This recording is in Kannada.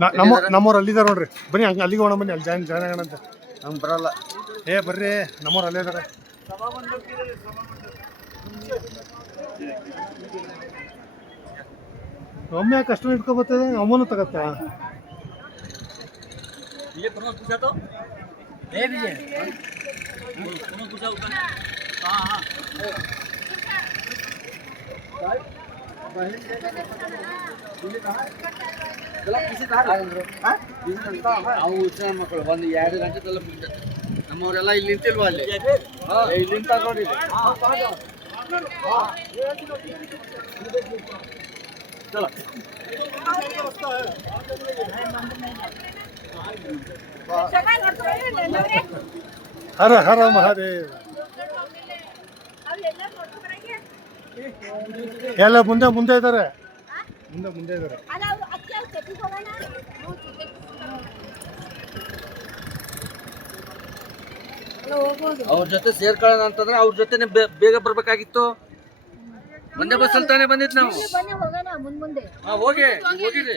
ನಮ್ಮವ್ರು ಅಲ್ಲಿದ್ದಾರೆ ನೋಡ್ರಿ, ಬನ್ನಿ ಹಂಗೆ ಅಲ್ಲಿಗೆ ಹೋಗೋಣ, ಬನ್ನಿ ಅಲ್ಲಿ ಜಾಯ್ನ್ ಆಗೋಣಂತೆ. ನಮ್ಗೆ ಬರಲ್ಲ. ಬರ್ರಿ, ನಮ್ಮವ್ರು ಅಲ್ಲೇ ಇದ್ದಾರೆ. ಒಮ್ಮೆ ಕಷ್ಟ ಇಟ್ಕೊಬರ್ತದೆ, ಅಮ್ಮನೂ ತಗತ್ತಾ. ನಾವು ಹುಚ್ಚಿನ ಮಕ್ಕಳು ಒಂದು 2 ಗಂಟೆ ತಲುಪಿದ್ದೆ. ನಮ್ಮವರೆಲ್ಲ ಇಲ್ಲಿ ನಿಂತಿಲ್ವಾ? ಅಲ್ಲಿ ಇಲ್ಲಿ ನಿಂತ ನೋಡಿ. ಹರ ಹರ ಮಹಾದೇವ್. ಎಲ್ಲ ಮುಂದೆ ಇದ್ದಾರೆ, ಮುಂದೆ ಇದ್ದಾರೆ. ಅವ್ರ ಜೊತೆ ಸೇರ್ಕೊಳ್ಳೋಣ ಅಂತಂದ್ರೆ ಅವ್ರ ಜೊತೆನೆ ಬೇಗ ಬರ್ಬೇಕಾಗಿತ್ತು. ಒಂದೇ ಬಸ್ ಅಲ್ಲಿ ತಾನೇ ಬಂದಿದ್ ನಾವು. ಹೋಗಿರಿ ಹೋಗಿರಿ.